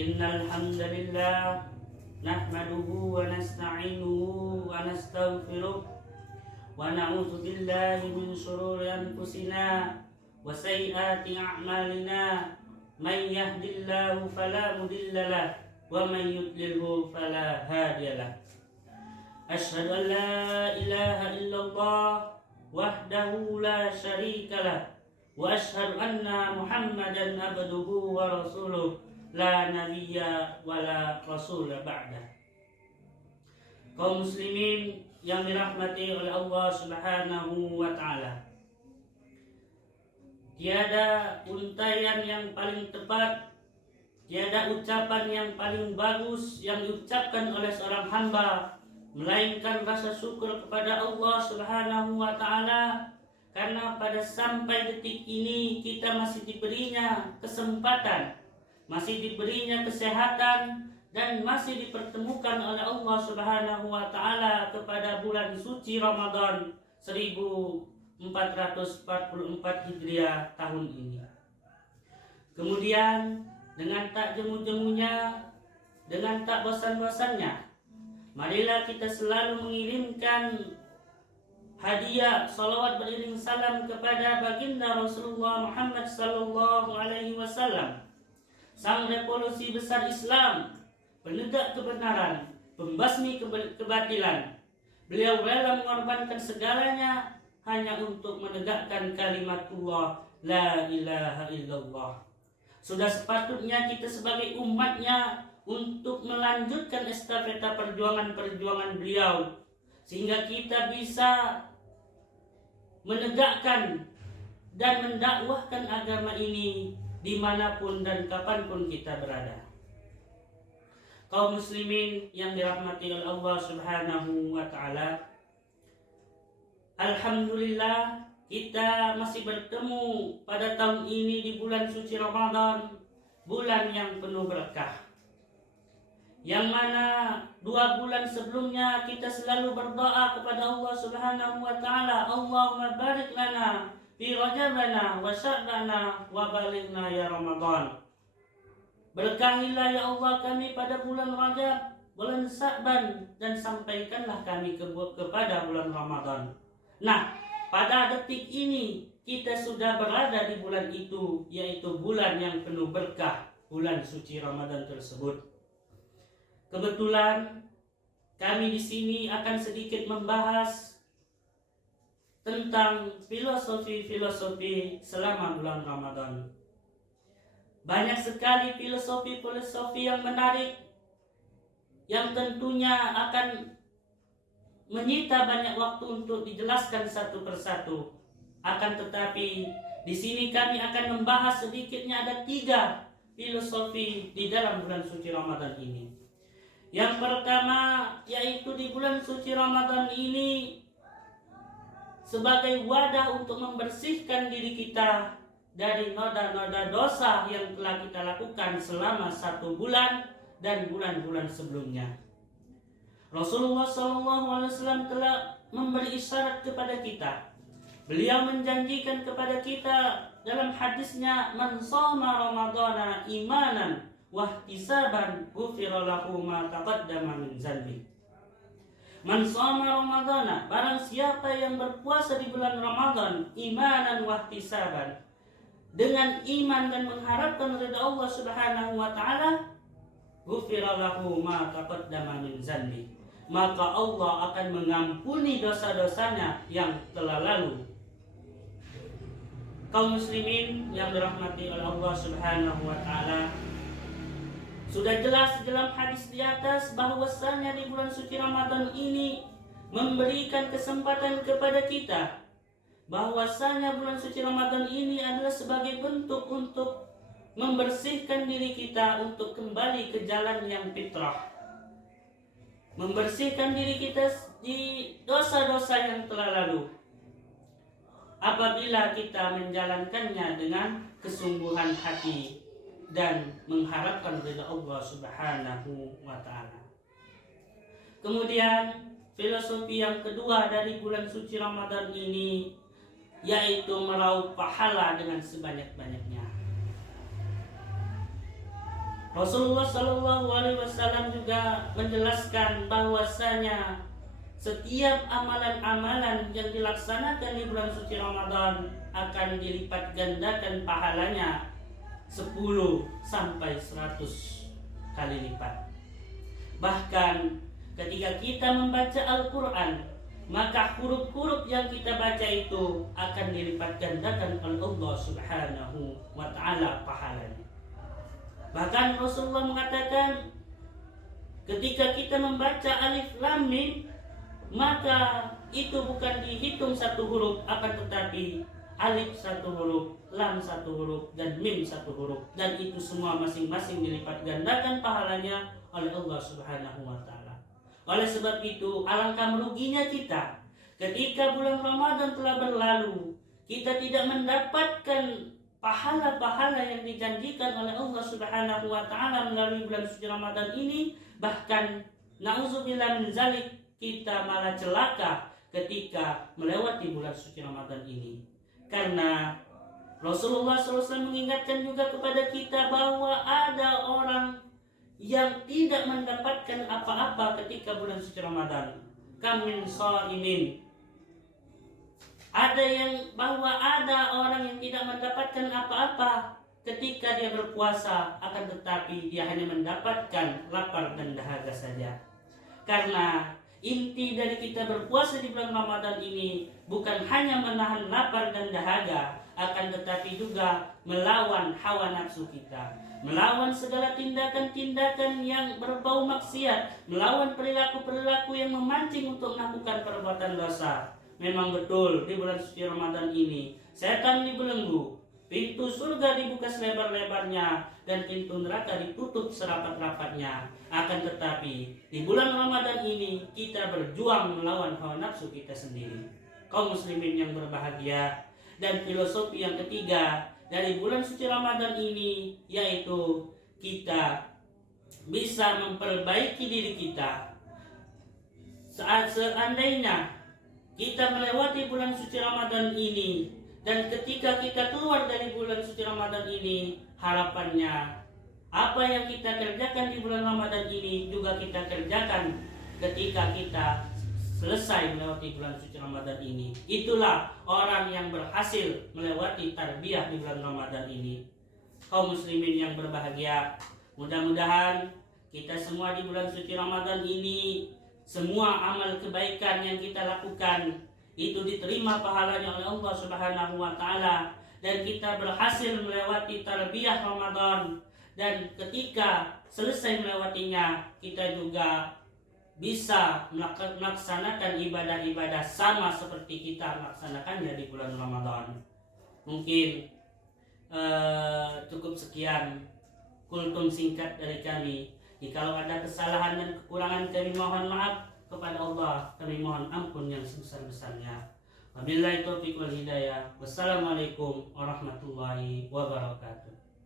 Innal hamdalillah nahmaduhu wa nasta'inuhu wa nastaghfiruh wa na'udzu billahi min shururi anfusina wa sayyiati a'malina. May yahdihillahu fala mudilla lahu wa may yudlilhu fala hadiya lahu. Asyhadu an la ilaha illallah wahdahu la syarika lahu wa asyhadu anna Muhammadan abduhu wa rasuluh la nabiyya wa la rasula ba'da. Kaum muslimin yang dirahmati oleh Allah Subhanahu wa taala, tiada untaian yang paling tepat, tiada ucapan yang paling bagus yang diucapkan oleh seorang hamba melainkan rasa syukur kepada Allah Subhanahu wa taala, karena pada sampai detik ini kita masih diberinya kesempatan, masih diberinya kesehatan, dan masih dipertemukan oleh Allah Subhanahu wa taala kepada bulan suci Ramadan 1444 Hijriah tahun ini. Kemudian dengan tak jemu-jemunya, dengan tak bosan-bosannya, marilah kita selalu mengirimkan hadiah salawat beriring salam kepada baginda Rasulullah Muhammad sallallahu alaihi wasallam, sang revolusi besar Islam, penegak kebenaran, pembasmi kebatilan. Beliau rela mengorbankan segalanya hanya untuk menegakkan kalimatullah la ilaha illallah. Sudah sepatutnya kita sebagai umatnya untuk melanjutkan estafeta perjuangan-perjuangan beliau, sehingga kita bisa menegakkan dan mendakwahkan agama ini dimanapun dan kapanpun kita berada. Kaum muslimin yang dirahmati oleh Allah Subhanahu wa taala, alhamdulillah kita masih bertemu pada tahun ini di bulan suci Ramadan, bulan yang penuh berkah, yang mana 2 bulan sebelumnya kita selalu berdoa kepada Allah Subhanahu wa taala, Allahumma barik lana fi rajabana wa sya'bana wa balighna ya Ramadan. Berkahilah ya Allah kami pada bulan Rajab, bulan Sya'ban, dan sampaikanlah kami kepada bulan Ramadan. Nah, pada detik ini kita sudah berada di bulan itu, yaitu bulan yang penuh berkah, bulan suci Ramadan tersebut. Kebetulan kami di sini akan sedikit membahas tentang filosofi selama bulan Ramadan. Banyak sekali filosofi yang menarik, yang tentunya akan menyita banyak waktu untuk dijelaskan satu persatu. Akan tetapi di sini kami akan membahas sedikitnya ada 3 filosofi di dalam bulan suci Ramadan ini. Yang pertama yaitu di bulan suci Ramadan ini sebagai wadah untuk membersihkan diri kita dari noda-noda dosa yang telah kita lakukan selama 1 bulan dan bulan-bulan sebelumnya. Rasulullah SAW telah memberi isyarat kepada kita. Beliau menjanjikan kepada kita dalam hadisnya, man shoma ramadhana imanan wahtisaban ghufira lahu ma taqaddama min dzanbi. Man shoma ramadhana, barang siapa yang berpuasa di bulan Ramadan imanan wahtisaban, dengan iman dan mengharapkan ridha Allah Subhanahu wa taala, ghufira lahu ma taqaddama min dzanbi, maka Allah akan mengampuni dosa-dosanya yang telah lalu. Kaum muslimin yang dirahmati oleh Allah Subhanahu wa taala, sudah jelas dalam hadis di atas bahwasanya di bulan suci Ramadan ini memberikan kesempatan kepada kita, bahwasanya bulan suci Ramadan ini adalah sebagai bentuk untuk membersihkan diri kita untuk kembali ke jalan yang fitrah, membersihkan diri kita di dosa-dosa yang telah lalu, apabila kita menjalankannya dengan kesungguhan hati dan mengharapkan ridha Allah Subhanahu wa taala. Kemudian filosofi yang kedua dari bulan suci Ramadan ini yaitu meraup pahala dengan sebanyak-banyaknya. Rasulullah Shallallahu Alaihi Wasallam juga menjelaskan bahwasanya setiap amalan-amalan yang dilaksanakan di bulan suci Ramadan akan dilipat gandakan pahalanya 10 sampai 100 kali lipat. Bahkan ketika kita membaca Al-Quran, maka huruf-huruf yang kita baca itu akan dilipat gandakan oleh Allah Subhanahu wa Ta'ala pahalanya. Bahkan Rasulullah mengatakan, ketika kita membaca Alif Lam Mim, maka itu bukan dihitung satu huruf, akan tetapi Alif satu huruf, Lam satu huruf, dan Mim satu huruf, dan itu semua masing-masing dilipat gandakan pahalanya oleh Allah Subhanahu wa Ta'ala. Oleh sebab itu, alangkah meruginya kita ketika bulan Ramadan telah berlalu, kita tidak mendapatkan pahala-pahala yang dijanjikan oleh Allah Subhanahu wa Ta'ala melalui bulan suci Ramadan ini. Bahkan na'udzubillah min zalik, kita malah celaka ketika melewati bulan suci Ramadan ini. Karena Rasulullah SAW mengingatkan juga kepada kita bahwa ada orang yang tidak mendapatkan apa-apa ketika bulan suci Ramadan. Kamin shaimin. Bahwa ada orang yang tidak mendapatkan apa-apa ketika dia berpuasa, akan tetapi dia hanya mendapatkan lapar dan dahaga saja. Karena inti dari kita berpuasa di bulan Ramadan ini bukan hanya menahan lapar dan dahaga, akan tetapi juga melawan hawa nafsu kita, melawan segala tindakan-tindakan yang berbau maksiat, melawan perilaku-perilaku yang memancing untuk melakukan perbuatan dosa. Memang betul di bulan suci Ramadan ini setan dibelenggu, pintu surga dibuka selebar-lebarnya, dan pintu neraka ditutup serapat-rapatnya. Akan tetapi di bulan Ramadan ini kita berjuang melawan hawa nafsu kita sendiri. Kaum muslimin yang berbahagia, dan filosofi yang ketiga dari bulan suci Ramadan ini yaitu kita bisa memperbaiki diri kita. Seandainya kita melewati bulan suci Ramadan ini, dan ketika kita keluar dari bulan suci Ramadan ini, harapannya apa yang kita kerjakan di bulan Ramadan ini juga kita kerjakan ketika kita selesai melewati bulan suci Ramadan ini. Itulah orang yang berhasil melewati tarbiyah di bulan Ramadan ini. Kaum muslimin yang berbahagia, mudah-mudahan kita semua di bulan suci Ramadan ini, semua amal kebaikan yang kita lakukan itu diterima pahalanya oleh Allah Subhanahu wa Ta'ala, dan kita berhasil melewati tarbiyah Ramadan, dan ketika selesai melewatinya kita juga bisa melaksanakan ibadah-ibadah sama seperti kita melaksanakannya di bulan Ramadan. Mungkin cukup sekian kultum singkat dari kami. Jikalau ada kesalahan dan kekurangan, kami mohon maaf kepada Allah, kami mohon ampun yang sebesar-besarnya. Wabillahi taufiq wal hidayah. Wassalamualaikum warahmatullahi wabarakatuh.